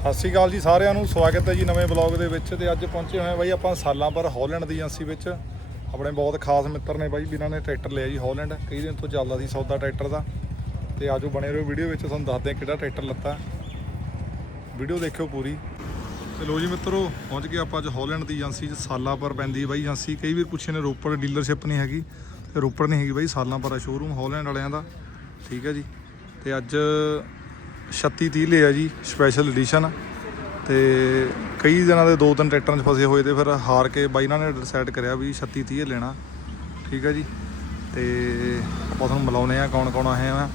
ਸਤਿ ਸ਼੍ਰੀ ਅਕਾਲ ਜੀ ਸਾਰਿਆਂ ਨੂੰ। ਸਵਾਗਤ ਹੈ ਜੀ ਨਵੇਂ ਬਲੌਗ ਦੇ ਵਿੱਚ ਤੇ ਅੱਜ ਪਹੁੰਚੇ ਹੋਏ ਹਾਂ ਬਾਈ ਆਪਾਂ ਸਾਲਾਂ ਪਰ ਹਾਲੈਂਡ ਦੀ ਏਜੰਸੀ ਵਿੱਚ। ਆਪਣੇ ਬਹੁਤ ਖਾਸ ਮਿੱਤਰ ਨੇ ਬਾਈ ਜਿਨ੍ਹਾਂ ਨੇ ਟਰੈਕਟਰ ਲਿਆ ਜੀ ਹਾਲੈਂਡ। ਕਈ ਦਿਨ ਤੋਂ ਚੱਲਦਾ ਸੀ ਸੌਦਾ ਟਰੈਕਟਰ ਦਾ। ਤੇ ਆਜੋ ਬਣੇ ਰਹੋ ਵੀਡੀਓ ਵਿੱਚ, ਤੁਹਾਨੂੰ ਦੱਸਦੇ ਕਿਹੜਾ ਟਰੈਕਟਰ ਲੱਤਾ। ਵੀਡੀਓ ਦੇਖਿਓ ਪੂਰੀ। ਤੇ ਲੋ ਜੀ ਮਿੱਤਰੋ, ਪਹੁੰਚ ਗਏ ਆਪਾਂ ਅੱਜ ਹਾਲੈਂਡ ਦੀ ਏਜੰਸੀ 'ਚ। ਸਾਲਾਂ ਪਰ ਪੈਂਦੀ ਹੈ ਬਾਈ ਏਜੰਸੀ। ਕਈ ਵੀ ਪੁੱਛੇ ਨੇ ਰੋਪੜ ਡੀਲਰਸ਼ਿਪ ਨਹੀਂ ਹੈਗੀ। ਤੇ ਰੋਪੜ ਨਹੀਂ ਹੈਗੀ ਬਾਈ, ਸਾਲਾਂ ਪਰ ਸ਼ੋਰੂਮ ਹਾਲੈਂਡ ਵਾਲਿਆਂ ਦਾ। ਠੀਕ ਹੈ ਜੀ। ਤੇ ਅੱਜ 36 30 ਲਿਆ ਜੀ ਸਪੈਸ਼ਲ ਐਡੀਸ਼ਨ ਤੇ ਕਈ ਦਿਨਾਂ ਦੇ ਦੋ ਤਿੰਨ ਟਰੈਕਟਰਾਂ 'ਚ ਫਸੇ ਹੋਏ ਤੇ ਫਿਰ ਹਾਰ ਕੇ ਬਾਈ ਇਹਨਾਂ ਨੇ ਡਿਸਾਈਡ ਕਰਿਆ ਵੀ 36 30 ਲੈਣਾ। ਠੀਕ ਹੈ ਜੀ? ਤੇ ਆਪਾਂ ਤੁਹਾਨੂੰ ਮਿਲਾਉਂਦੇ ਆ ਕੌਣ ਕੌਣ ਆਏ ਆ।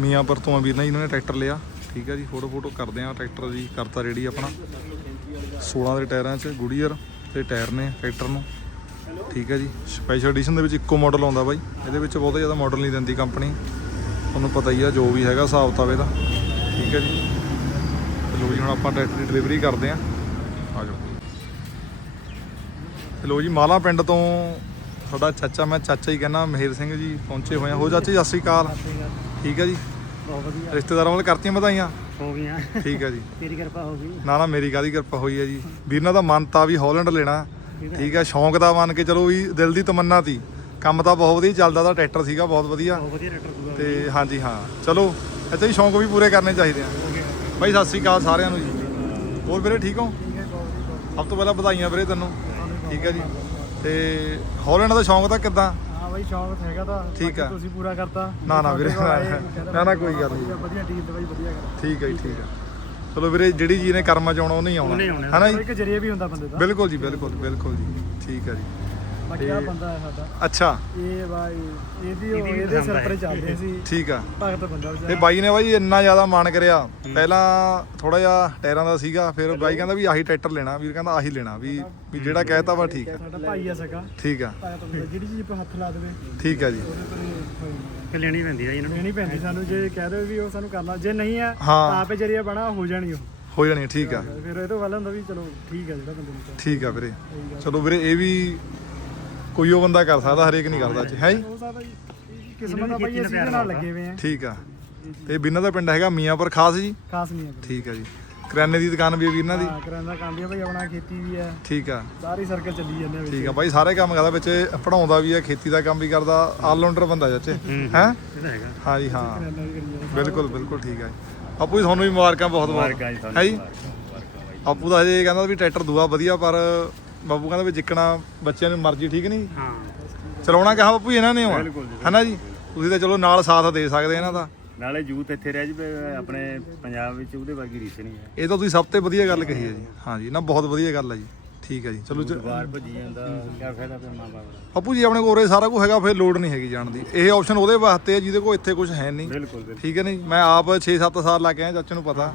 ਮੀਆਂਪੁਰ ਤੋਂ ਆ ਵੀਰ ਨੇ ਇਹਨਾਂ ਨੇ ਟਰੈਕਟਰ ਲਿਆ। ਠੀਕ ਹੈ ਜੀ? ਫੋਟੋ ਫੋਟੋ ਕਰਦੇ ਆ ਟਰੈਕਟਰ ਜੀ ਕਰਤਾ ਰੈਡੀ ਆਪਣਾ। 16 ਦੇ ਟਾਇਰਾਂ 'ਚ ਗੁੜੀਅਰ ਤੇ ਟਾਇਰ ਨੇ ਟਰੈਕਟਰ ਨੂੰ। ਠੀਕ ਹੈ ਜੀ? ਸਪੈਸ਼ਲ ਐਡੀਸ਼ਨ ਦੇ ਵਿੱਚ ਇੱਕੋ ਮਾਡਲ ਆਉਂਦਾ ਬਾਈ। ਇਹਦੇ ਵਿੱਚ ਬਹੁਤਾ ਜ਼ਿਆਦਾ ਮਾਡਲ ਨਹੀਂ ਦਿੰਦੀ ਕੰਪਨੀ ਤੁਹਾਨੂੰ ਪਤਾ ਹੀ ਆ, ਜੋ ਵੀ ਹੈਗਾ ਹਿਸਾਬ ਤਾਵੇ ਦਾ। ਠੀਕ ਹੈ ਜੀ। ਤੇ ਲੋ ਜੀ ਹੁਣ ਆਪਾਂ ਦੀ ਡਿਲੀਵਰੀ ਕਰਦੇ ਆਂ ਆ ਜਾਓ। ਤੇ ਲੋ ਜੀ ਮਾਲਾ ਪਿੰਡ ਤੋਂ ਸਾਡਾ ਚਾਚਾ ਮੈਂ ਚਾਚਾ ਹੀ ਕਹਿੰਦਾ ਮਹਿਰ ਸਿੰਘ ਜੀ ਪਹੁੰਚੇ ਹੋਏ ਆ। ਹੋ ਚਾਚੀ ਸਤਿ ਸ਼੍ਰੀ ਅਕਾਲ। ਠੀਕ ਹੈ ਜੀ। ਬਹੁਤ ਵਧੀਆ। ਰਿਸ਼ਤੇਦਾਰਾਂ ਵੱਲ ਕਰਤੀਆਂ ਵਧਾਈਆਂ। ਹੋ ਗਈਆਂ। ਠੀਕ ਹੈ ਜੀ। ਤੇਰੀ ਕਿਰਪਾ ਹੋ ਗਈ। ਨਾ ਨਾ ਮੇਰੀ ਕਾਦੀ ਕਿਰਪਾ ਹੋਈ ਹੈ ਜੀ। ਵੀਰ ਨਾਲ ਦਾ ਮਨ ਤਾਂ ਵੀ ਹਾਲੈਂਡ ਲੈਣਾ। ਠੀਕ ਹੈ। ਸ਼ੌਂਕ ਦਾ ਮੰਨ ਕੇ ਚਲੋ ਵੀ ਦਿਲ ਦੀ ਤਮੰਨਾ ਤੀ। ਕੰਮ ਤਾਂ ਬਹੁਤ ਵਧੀਆ ਚੱਲਦਾ ਦਾ ਟਰੈਕਟਰ ਸੀਗਾ ਬਹੁਤ ਵਧੀਆ। ਤੇ ਹਾਂਜੀ ਹਾਂ। ਚਲੋ ਇੱਥੇ ਹੀ ਸ਼ੌਂਕ ਵੀ ਪੂਰੇ ਕਰਨੇ ਚਾਹੀਦੇ ਆ। ਬਾਈ ਸਤਿ ਸ੍ਰੀ ਅਕਾਲ ਸਾਰਿਆਂ ਨੂੰ ਜੀ। ਹੋਰ ਵੀਰੇ ਠੀਕ ਹੋ? ਸਭ ਤੋਂ ਪਹਿਲਾਂ ਵਧਾਈਆਂ ਵੀਰੇ ਤੈਨੂੰ। ਠੀਕ ਹੈ ਜੀ। ਤੇ ਹਾਲੈਂਡ ਦਾ ਸ਼ੌਂਕ ਤਾਂ ਕਿੱਦਾਂ? ਹਾਂ ਬਾਈ ਸ਼ੌਂਕ ਹੈਗਾ ਤਾਂ। ਠੀਕ ਆ। ਤੁਸੀਂ ਪੂਰਾ ਕਰਤਾ। ਨਾ, ਨਾ ਵੀਰੇ, ਨਾ, ਨਾ, ਕੋਈ ਗੱਲ ਨਹੀਂ। ਵਧੀਆ ਟੀਮ ਤੇ ਬਾਈ ਵਧੀਆ ਕਰ ਠੀਕ ਹੈ ਜੀ ਠੀਕ ਹੈ ਚਲੋ ਵੀਰੇ ਜਿਹੜੀ ਜੀ ਨੇ ਕਰਮਾਂ ਚ ਆਉਣਾ ਉਹ ਨਹੀਂ ਆਉਣਾ। ਆਉਣਾ। ਹਨਾ ਜੀ? ਇੱਕ ਜਰੀਆ ਵੀ ਹੁੰਦਾ ਬੰਦੇ ਦਾ। ਬਿਲਕੁਲ ਜੀ ਬਿਲਕੁਲ ਬਿਲਕੁਲ ਜੀ। ਠੀਕ ਹੈ ਜੀ। ਬਾਕੀ ਆ ਬੰਦਾ ਹੈ ਸਾਡਾ। ਅੱਛਾ। ਇਹ ਬਾਈ ਇਹਦੀ ਉਹ ਇਹਦੇ ਸਿਰ ਪਰ ਚੱਲਦੇ ਸੀ। ਠੀਕ ਆ। ਭਗਤ ਬੰਦਾ ਤੇ ਵਿਚਾਰਾ ਬਾਈ ਨੇ ਬਾਈ ਇੰਨਾ ਜ਼ਿਆਦਾ ਮਾਣ ਕਰਿਆ। ਪਹਿਲਾਂ ਥੋੜਾ ਜਿਹਾ ਟਾਇਰਾਂ ਦਾ ਸੀਗਾ ਫਿਰ ਬਾਈ ਕਹਿੰਦਾ ਵੀ ਆਹੀ ਟਰੈਕਟਰ ਲੈਣਾ ਵੀਰ ਕਹਿੰਦਾ ਆਹੀ ਲੈਣਾ ਵੀ ਵੀ ਜਿਹੜਾ ਕਹਿਤਾ ਵਾ ਠੀਕ ਆ। ਸਾਡਾ ਭਾਈ ਆ ਸਕਾ। ਠੀਕ ਆ। ਭਗਤ ਬੰਦਾ ਜਿਹੜੀ ਚੀਜ਼ 'ਤੇ ਹੱਥ ਲਾ ਦੇਵੇ। ਠੀਕ ਆ ਜੀ। ਕਿ ਲੈਣੀ ਪੈਂਦੀ ਆ ਇਹਨਾਂ ਨੂੰ। ਲੈਣੀ ਪੈਂਦੀ ਸਾਨੂੰ ਜੇ ਕਹਿ ਦਿਓ ਵੀ ਉਹ ਸਾਨੂੰ ਕਰਨਾ ਜੇ ਨਹੀਂ ਆ ਹਾਂ। ਆਪੇ ਜਰੀਆ ਬਣਾ ਹੋ ਜਾਣੀ ਉਹ। ਹੋ ਜਾਣੀ ਆ, ਠੀਕ ਆ। ਫਿਰ ਇਹ ਤੋਂ ਵੱਲ ਹੁੰਦਾ ਵੀ ਚਲੋ ਠੀਕ ਆ ਜਿਹੜਾ ਬੰਦੇ ਨੂੰ ਚਾਹੀਦਾ। ਠੀਕ ਆ ਵੀਰੇ। ਚਲੋ ਵੀਰੇ ਇਹ ਵੀ ਕੋਈ ਉਹ ਬੰਦਾ ਕਰ ਸਕਦਾ ਹਰੇਕ ਨਹੀਂ ਕਰਦਾ ਜੀ ਹੈ ਜੀ? ਹੋ ਸਕਦਾ ਜੀ ਇਹ ਕਿਸਮਤ ਦਾ ਭਾਈ ਅਸੀਂ ਇਹਦੇ ਨਾਲ ਲੱਗੇ ਹੋਏ ਆ। ਠੀਕ ਆ। ਤੇ ਬਿਨਾਂ ਦਾ ਪਿੰਡ ਹੈਗਾ ਮੀਆਂਪੁਰ ਖਾਸ ਜੀ? ਖਾਸ ਨਹੀਂ ਹੈ। ਠੀਕ ਆ ਜੀ। ਕਰਿਆਨੇ ਦੀ ਦੁਕਾਨ ਵੀ ਹੈ ਵੀਰ ਇਹਨਾਂ ਦੀ? ਹਾਂ ਕਰਾਂਦਾ ਕੰਮ ਵੀ ਆ ਭਾਈ ਆਪਣਾ ਖੇਤੀ ਵੀ ਹੈ ਠੀਕ ਆ। ਸਾਰੀ ਸਰਕਲ ਚੱਲੀ ਜਾਂਦੇ ਵਿੱਚ। ਠੀਕ ਆ ਬਾਈ ਸਾਰੇ ਕੰਮ ਕਰਦਾ ਵਿੱਚ ਪੜਾਉਂਦਾ ਵੀ ਆ ਖੇਤੀ ਦਾ ਕੰਮ ਵੀ ਕਰਦਾ ਆਲਰਾਊਂਡਰ ਬੰਦਾ ਚਾਚੇ ਹੈ ਹਾਂ। ਜੀ ਹਾਂ। ਬਿਲਕੁਲ ਬਿਲਕੁਲ ਠੀਕ ਹੈ ਆਪੂ ਜੀ ਤੁਹਾਨੂੰ ਵੀ ਮੁਬਾਰਕਾਂ ਬਹੁਤ ਬਹੁਤ ਹੈ ਜੀ? ਆਪੂ ਦਾ ਹਜੇ ਕਹਿੰਦਾ ਵੀ ਟਰੈਕਟਰ ਦੂਆ ਵਧੀਆ ਪਰ ਬਾਬੂ ਕਹਿੰਦਾ ਵੀ ਜਿੱਕਣਾ ਬੱਚਿਆਂ ਨੂੰ ਮਰਜ਼ੀ ਠੀਕ ਨਹੀਂ? ਹਾਂ। ਚਲਾਉਣਾ ਕਹਾ ਬਾਪੂ ਇਹਨਾਂ ਨੇ ਹੋਆ ਬਿਲਕੁਲ ਜੀ। ਹੈਨਾ ਜੀ? ਤੁਸੀਂ ਤਾਂ ਚਲੋ ਨਾਲ ਸਾਥ ਦੇ ਸਕਦੇ ਇਹਨਾਂ ਦਾ। ਨਾਲੇ ਯੂਥ ਇੱਥੇ ਰਹਿ ਜਵੇ ਆਪਣੇ ਪੰਜਾਬ ਵਿੱਚ ਉਹਦੇ ਵਰਗੀ ਰੀਸ ਨਹੀਂ ਹੈ। ਇਹ ਤਾਂ ਤੁਸੀਂ ਸਭ ਤੋਂ ਵਧੀਆ ਗੱਲ ਕਹੀ ਹੈ ਜੀ। ਹਾਂ ਜੀ ਨਾ ਬਹੁਤ ਵਧੀਆ ਗੱਲ ਹੈ ਜੀ। ਠੀਕ ਹੈ ਜੀ ਚਲੋ ਜ- ਬਾਹਰ ਭੱਜੀ ਜਾਂਦਾ ਕੀ ਫਾਇਦਾ ਫਿਰ ਮਾਂ ਬਾਪ ਦਾ? ਬਾਪੂ ਜੀ ਆਪਣੇ ਕੋਲ ਉਰੇ ਸਾਰਾ ਕੁਝ ਹੈਗਾ ਫਿਰ ਲੋਡ ਨਹੀਂ ਹੈਗੀ ਜਾਣ ਦੀ। ਇਹ ਆਪਸ਼ਨ ਉਹਦੇ ਵਾਸਤੇ ਹੈ ਜਿਹਦੇ ਕੋਲ ਇੱਥੇ ਕੁਝ ਹੈ ਨਹੀਂ। ਬਿਲਕੁਲ ਬਿਲਕੁਲ। ਠੀਕ ਹੈ ਨਹੀਂ? ਮੈਂ ਆਪ 6-7 ਸਾਲ ਲਾ ਕੇ ਆਇਆ ਚਾਚੇ ਨੂੰ ਪਤਾ।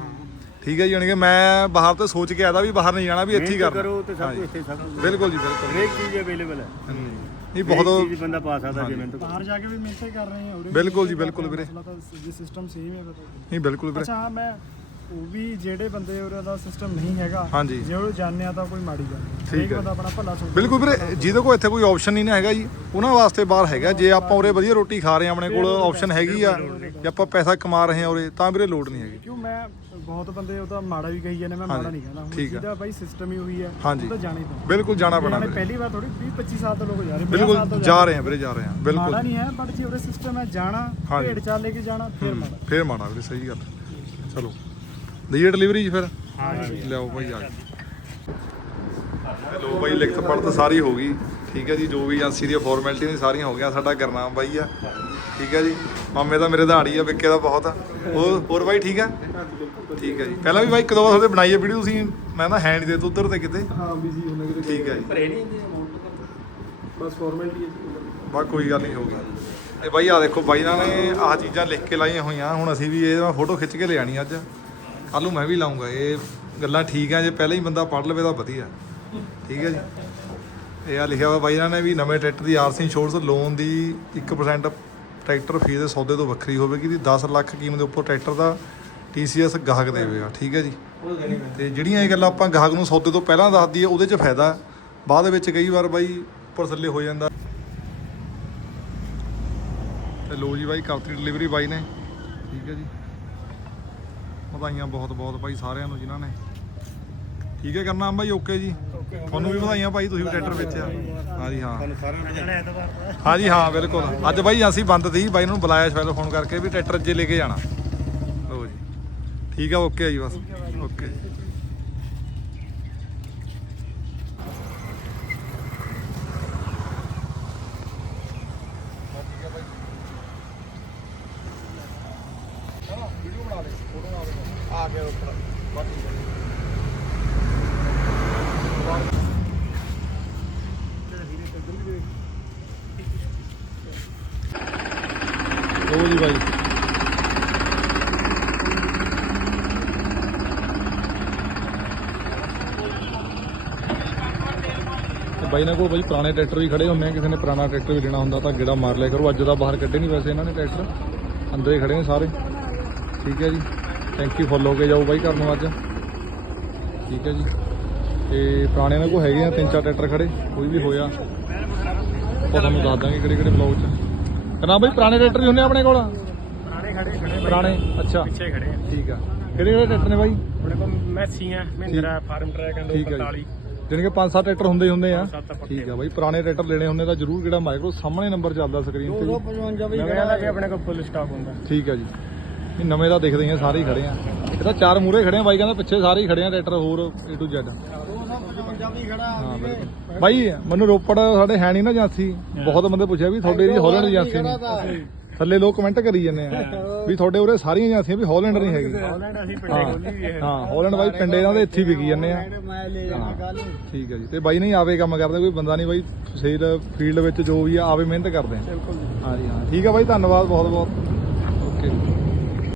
ਠੀਕ ਹੈ ਜੀ ਯਾਨੀ ਕਿ ਮੈਂ ਬਾਹਰ ਤੇ ਸੋਚ ਕੇ ਆਦਾ ਵੀ ਬਾਹਰ ਨਹੀਂ ਜਾਣਾ ਵੀ ਇੱਥੇ ਹੀ ਕਰਨਾ। ਕਰੋ ਤੇ ਸਭ ਕੁਝ ਇੱਥੇ ਸਭ ਕੁਝ ਬਿਲਕੁਲ ਜੀ ਬਿਲਕੁਲ। ਹਰੇਕ ਚੀਜ਼ ਅਵੇਲੇਬਲ ਹੈ। ਨਹੀਂ ਬਹੁਤ ਹਰੇਕ ਚੀਜ਼ ਬੰਦਾ ਪਾ ਸਕਦਾ ਜੇ ਮਿਹਨਤ ਬਾਹਰ ਜਾ ਕੇ ਵੀ ਮਿਹਨਤ ਕਰ ਰਹੇ ਆ ਉਰੇ ਵੀ ਬਿਲਕੁਲ ਜੀ, ਬਿਲਕੁਲ ਵੀਰੇ। ਸਿਸਟਮ ਸੇਮ ਹੈ ਨਹੀਂ ਬਿਲਕੁਲ ਵੀਰੇ। ਅੱਛਾ ਹਾਂ, ਮੈਂ ਉਹ ਵੀ ਜਿਹੜੇ ਬੰਦੇ ਉਹਦਾ ਦਾ ਸਿਸਟਮ ਨਹੀਂ ਹੈਗਾ ਹਾਂਜੀ। ਜੇ ਉਹ ਜਾਣਦੇ ਆ ਤਾਂ ਕੋਈ ਮਾੜੀ ਗੱਲ ਨਹੀਂ। ਠੀਕ ਹਰੇਕ ਹੈ। ਬੰਦਾ ਆਪਣਾ ਭਲਾ ਸੋਚਦਾ। ਬਿਲਕੁਲ ਵੀਰੇ ਜਿਹਦੇ ਕੋਲ ਇੱਥੇ ਕੋਈ ਆਪਸ਼ਨ ਨਹੀਂ ਨਾ ਹੈਗਾ ਜੀ ਉਹਨਾਂ ਵਾਸਤੇ ਬਾਹਰ ਹੈਗਾ। ਜੇ ਆਪਾਂ ਉਰੇ ਵਧੀਆ ਰੋਟੀ ਖਾ ਰਹੇ ਹਾਂ ਆਪਣੇ ਕੋਲ ਆਪਸ਼ਨ ਹੈਗੀ ਆ ਜੇ। ਆਪਾਂ ਪੈਸਾ ਕਮਾ ਰਹੇ ਹਾਂ ਉਰੇ ਤਾਂ ਵੀਰੇ ਲੋਡ ਨਹੀਂ ਹੈਗੀ। ਕਿਉਂ ਮੈਂ ਬਹੁਤ ਬੰਦੇ ਉਹਦਾ ਮਾੜਾ ਵੀ ਕਹੀ ਜਾਂਦੇ ਮੈਂ ਮਾੜਾ ਨਹੀਂ ਕਹਿੰਦਾ। ਹੁਣ ਠੀਕ ਆ। ਜਿਹਦਾ ਬਾਈ ਸਿਸਟਮ ਹੀ ਉਹੀ ਹੈ ਹਾਂਜੀ। ਉਹ ਤਾਂ ਜਾਣਾ ਹੀ ਪੈਂਦਾ ਬਿਲਕੁਲ ਜਾਣਾ ਪੈਣਾ ਨਾਲੇ ਵੀਰੇ। ਪਹਿਲੀ ਵਾਰ ਥੋੜੀ 20 25 ਸਾਲ ਤੋਂ ਲੋਕ ਜਾ ਰਹੇ 50 ਸਾਲ ਬਿਲਕੁਲ ਤੋਂ ਜਾ ਰਹੇ ਹਾਂ ਵੀਰੇ ਜਾ ਰਹੇ ਹਾਂ। ਮਾੜਾ ਬਿਲਕੁਲ ਨਹੀਂ ਹੈ ਬਟ ਜੇ ਉਹਦੇ ਸਿਸਟਮ ਹੈ ਜਾਣਾ ਹਾਂਜੀ। ਭੇਡ ਚਾਲ ਲੈ ਕੇ ਜਾਣਾ ਫਿਰ ਮਾੜਾ। ਫੇਰ ਮਾਣਾ ਵੀਰੇ ਸਹੀ ਗੱਲ। ਚਲੋ। ਦਈਏ ਡਿਲੀਵਰੀ ਜੀ ਫਿਰ। ਲਿਆਓ ਭਾਈ ਆ ਲੋ ਭਾਈ ਲਿਖਤ ਪੜਤ ਸਾਰੀ ਹੋ ਗਈ। ਠੀਕ ਹੈ ਜੀ ਜੋ ਵੀ ਏਜੰਸੀ ਦੀਆਂ ਫਾਰਮੈਲਿਟੀਆਂ ਨੇ ਸਾਰੀਆਂ ਹੋ ਗਈਆਂ। ਸਾਡਾ ਗਰਨਾਮ ਬਾਈ ਆ। ਠੀਕ ਹੈ ਜੀ ਮਾਮੇ ਦਾ ਮੇਰੇ ਦਾੜੀ ਆ ਵਿੱਕੇ ਦਾ ਬਹੁਤ ਆ। ਹੋਰ ਹੋਰ ਬਾਈ ਠੀਕ ਆ? ਠੀਕ ਹੈ ਜੀ। ਪਹਿਲਾਂ ਵੀ ਬਾਈ ਇੱਕ ਦੋ ਵਾਰ ਤੁਹਾਡੇ ਬਣਾਈ ਹੈ ਵੀਡੀਓ ਤੁਸੀਂ ਮੈਂ ਨਾ ਹੈਂਡ ਦੇ ਤਾ ਉਧਰ ਤੇ ਕਿਤੇ। ਹਾਂ ਬਿਜ਼ੀ ਹੋਣੇ ਵੀਰੇ ਠੀਕ ਹੈ ਜੀ। ਪਰ ਇਹ ਨਹੀਂ ਬਸ ਫਾਰਮੈਲਿਟੀ ਹੈ ਬਾ ਕੋਈ ਗੱਲ ਨਹੀਂ ਹੋਊਗੀ ਤੇ ਬਾਈ ਆ ਦੇਖੋ ਬਾਈ ਨਾਲ ਨੇ ਆਹ ਚੀਜ਼ਾਂ ਲਿਖ ਕੇ ਲਾਈਆਂ ਹੋਈਆਂ। ਹੁਣ ਅਸੀਂ ਵੀ ਇਹ ਫੋਟੋ ਖਿੱਚ ਕੇ ਲਿਆਣੀ ਅੱਜ। ਕੱਲ ਨੂੰ ਮੈਂ ਵੀ ਲਾਉਂਗਾ ਇਹ ਗੱਲਾਂ ਠੀਕ ਆ ਜੇ ਪਹਿਲਾਂ ਹੀ ਬੰਦਾ ਪੜ੍ਹ ਲਵੇ ਤਾਂ ਵਧੀਆ। ਠੀਕ ਹੈ ਜੀ? ਇਹ ਆ ਲਿਖਿਆ ਹੋਇਆ ਬਾਈ ਨਾਲ ਨੇ ਵੀ ਨਵੇਂ ਟਰੈਕਟਰ ਦੀ ਆਰਸੀ ਇੰਸ਼ੋਰੈਂਸ ਲੋਨ ਦੀ 1% ਟਰੈਕਟਰ ਫੀਸ ਦੇ ਸੌਦੇ ਤੋਂ ਵੱਖਰੀ ਹੋਵੇਗੀ ਦੀ 10 ਲੱਖ ਕੀਮਤ ਦੇ ਉੱਪਰ ਟਰੈਕਟਰ ਦਾ TCS ਗਾਹਕ ਦੇਵੇਗਾ ਠੀਕ ਹੈ ਜੀ? ਤੇ ਜਿਹੜੀਆਂ ਇਹ ਗੱਲਾਂ ਆਪਾਂ ਗਾਹਕ ਨੂੰ ਸੌਦੇ ਤੋਂ ਪਹਿਲਾਂ ਦੱਸ ਦਈਏ ਉਹਦੇ 'ਚ ਫਾਇਦਾ। ਹੈ। ਬਾਅਦ ਵਿੱਚ ਕਈ ਵਾਰ ਬਾਈ ਉੱਪਰ ਥੱਲੇ ਹੋ ਜਾਂਦਾ। ਤੇ ਲੋ ਜੀ ਬਾਈ ਕਰਤੀ ਡਿਲੀਵਰੀ ਬਾਈ ਨੇ। ਠੀਕ ਹੈ ਜੀ? ਵਧਾਈਆਂ ਬਹੁਤ ਬਹੁਤ ਭਾਈ ਸਾਰਿਆਂ ਨੂੰ ਜਿਨ੍ਹਾਂ ਨੇ। ਠੀਕ ਹੈ ਕਰਨਾ ਬਾਈ ਓਕੇ ਜੀ। ਤੁਹਾਨੂੰ ਵੀ ਵਧਾਈਆਂ ਭਾਈ ਤੁਸੀਂ ਵੀ ਟਰੈਕਟਰ ਵੇਚਿਆ। ਹਾਂਜੀ ਹਾਂ। ਹਾਂਜੀ ਹਾਂ ਬਿਲਕੁਲ। ਅੱਜ ਬਾਈ ਅਸੀਂ ਬੰਦ ਸੀ ਬਾਈ ਨੂੰ ਬੁਲਾਇਆ ਸਪੈਸ਼ਲ ਫੋਨ ਕਰਕੇ ਵੀ ਟਰੈਕਟਰ ਅੱਜੇ ਲੈ ਕੇ ਜਾਣਾ। ਲਓ ਜੀ। ਠੀਕ ਆ ਓਕੇ ਆ ਜੀ ਬਸ। ਓਕੇ। ਵੀਡੀਓ ਬਣਾ ਲੈ ਫੋਟੋ ਬਣਾ ਆ ਗਿਆ ਉੱਪਰ। ਬਸ ਠੀਕ ਜੀ ਬਾਈ। ਤੇ ਬਾਈ ਨਾਲ ਕੋਲ ਬਾਈ ਪੁਰਾਣੇ ਟਰੈਕਟਰ ਵੀ ਖੜੇ ਹੁੰਦੇ ਆ ਕਿਸੇ ਨੇ ਪੁਰਾਣਾ ਟਰੈਕਟਰ ਵੀ ਲੈਣਾ ਹੁੰਦਾ ਤਾਂ ਗੇੜਾ ਮਾਰ ਲਿਆ ਕਰੋ। ਅੱਜ ਦਾ ਬਾਹਰ ਕੱਢੇ ਨਹੀਂ ਵੈਸੇ ਇਹਨਾਂ ਨੇ ਟਰੈਕਟਰ। ਅੰਦਰ ਹੀ ਖੜੇ ਨੇ ਸਾਰੇ। ਠੀਕ ਹੈ ਜੀ। ਥੈਂਕ ਯੂ ਫੋਲੋ ਕੇ ਜਾਓ ਬਾਈ ਘਰ ਨੂੰ ਅੱਜ। ਠੀਕ ਹੈ ਜੀ। ਤੇ ਪੁਰਾਣੇ ਨਾਲ ਕੋ ਹੈਗੇ ਆ ਤਿੰਨ ਚਾਰ ਟਰੈਕਟਰ ਖੜੇ ਕੋਈ ਵੀ ਹੋਇਆ। ਤੁਹਾਨੂੰ ਦੱਸ ਦਾਂਗੇ ਕਿਹੜੇ ਕਿਹੜੇ ਬਲੌਗ 'ਚ। ਕਹਿੰਦਾ ਬਾਈ ਪੁਰਾਣੇ ਟਰੈਕਟਰ ਵੀ ਹੁੰਦੇ ਆਪਣੇ ਕੋਲ? ਪੁਰਾਣੇ ਖੜੇ ਖੜੇ ਪੁਰਾਣੇ? ਅੱਛਾ। ਪਿੱਛੇ ਖੜੇ ਆ। ਠੀਕ ਆ। ਕਿਹੜੇ ਕਿਹੜੇ ਟਰੈਕਟਰ ਨੇ ਬਾਈ? ਆਪਣੇ ਕੋਲ ਮੈਸੀ ਆ ਮਹਿੰਦਰਾ ਫਾਰਮ ਟਰੈਕ ਐਂਡ ਠੀਕ ਹੈ 45 ਜੀ ਜਾਣੀ ਕਿ ਪੰਜ ਸੱਤ ਟਰੈਕਟਰ ਹੁੰਦੇ ਹੀ ਹੁੰਦੇ ਆ। ਠੀਕ ਆ ਬਾਈ ਪੁਰਾਣੇ ਟਰੈਕਟਰ ਲੈਣੇ ਹੁੰਦੇ ਤਾਂ ਜਰੂਰ ਕਿਹੜਾ ਮਾਈਕਰੋ ਸਾਹਮਣੇ ਨੰਬਰ ਚੱਲਦਾ ਸਕਰੀਨ ਤੇ ਜੀ। ਨਵੇਂ ਦਾ ਵੀ ਆਪਣੇ ਕੋਲ ਫੁੱਲ ਸਟਾਕ ਹੁੰਦਾ। ਠੀਕ ਆ ਜੀ। ਇਹ ਨਵੇਂ ਦਾ ਦਿਖਦੇ ਆ ਸਾਰੇ ਹੀ ਖੜੇ ਆ। ਇਹ ਤਾਂ ਚਾਰ ਮੂਰੇ ਖੜੇ ਆ ਬਾਈ ਕਹਿੰਦਾ ਪਿੱਛੇ ਸਾਰੇ ਹੀ ਖੜੇ ਆ ਟਰੈਕਟਰ ਹੋਰ A to Z ਹਾਂ ਬਿਲਕੁਲ। ਬਾਈ ਮੈਨੂੰ ਰੋਪੜ ਸਾਡੇ ਹੈ ਨਹੀਂ ਨਾ ਏਜੰਸੀ। ਬਹੁਤ ਬੰਦੇ ਪੁੱਛਿਆ ਵੀ ਤੁਹਾਡੇ ਦੀ ਹਾਲੈਂਡ ਏਜੰਸੀ ਨਹੀਂ ਥੱਲੇ ਲੋਕ ਕਮੈਂਟ ਕਰੀ ਜਾਂਦੇ ਆ ਵੀ ਤੁਹਾਡੇ ਉਰੇ ਸਾਰੀਆਂ ਏਜੰਸੀਆਂ ਵੀ ਹਾਲੈਂਡ ਨਹੀਂ ਹੈਗੀ ਹਾਲੈਂਡ ਅਸੀਂ ਪਿੰਡੇ ਖੋਲੀ ਵੀ ਹੈ। ਹਾਂ ਹਾਲੈਂਡ ਬਾਈ ਪਿੰਡੇ ਇਹਨਾਂ ਦੇ ਇੱਥੇ ਹੀ ਵਿਕੀ ਜਾਂਦੇ ਆ। ਠੀਕ ਹੈ ਜੀ। ਤੇ ਬਾਈ ਨਹੀਂ ਆਵੇ ਕੰਮ ਕਰਦੇ ਕੋਈ ਬੰਦਾ ਨਹੀਂ ਬਾਈ ਸੇਲ ਫੀਲਡ ਵਿੱਚ ਜੋ ਵੀ ਆ ਆਵੇ ਮਿਹਨਤ ਕਰਦੇ ਆ। ਬਿਲਕੁਲ ਹਾਂ। ਠੀਕ ਆ ਬਾਈ ਧੰਨਵਾਦ ਬਹੁਤ ਬਹੁਤ ਓਕੇ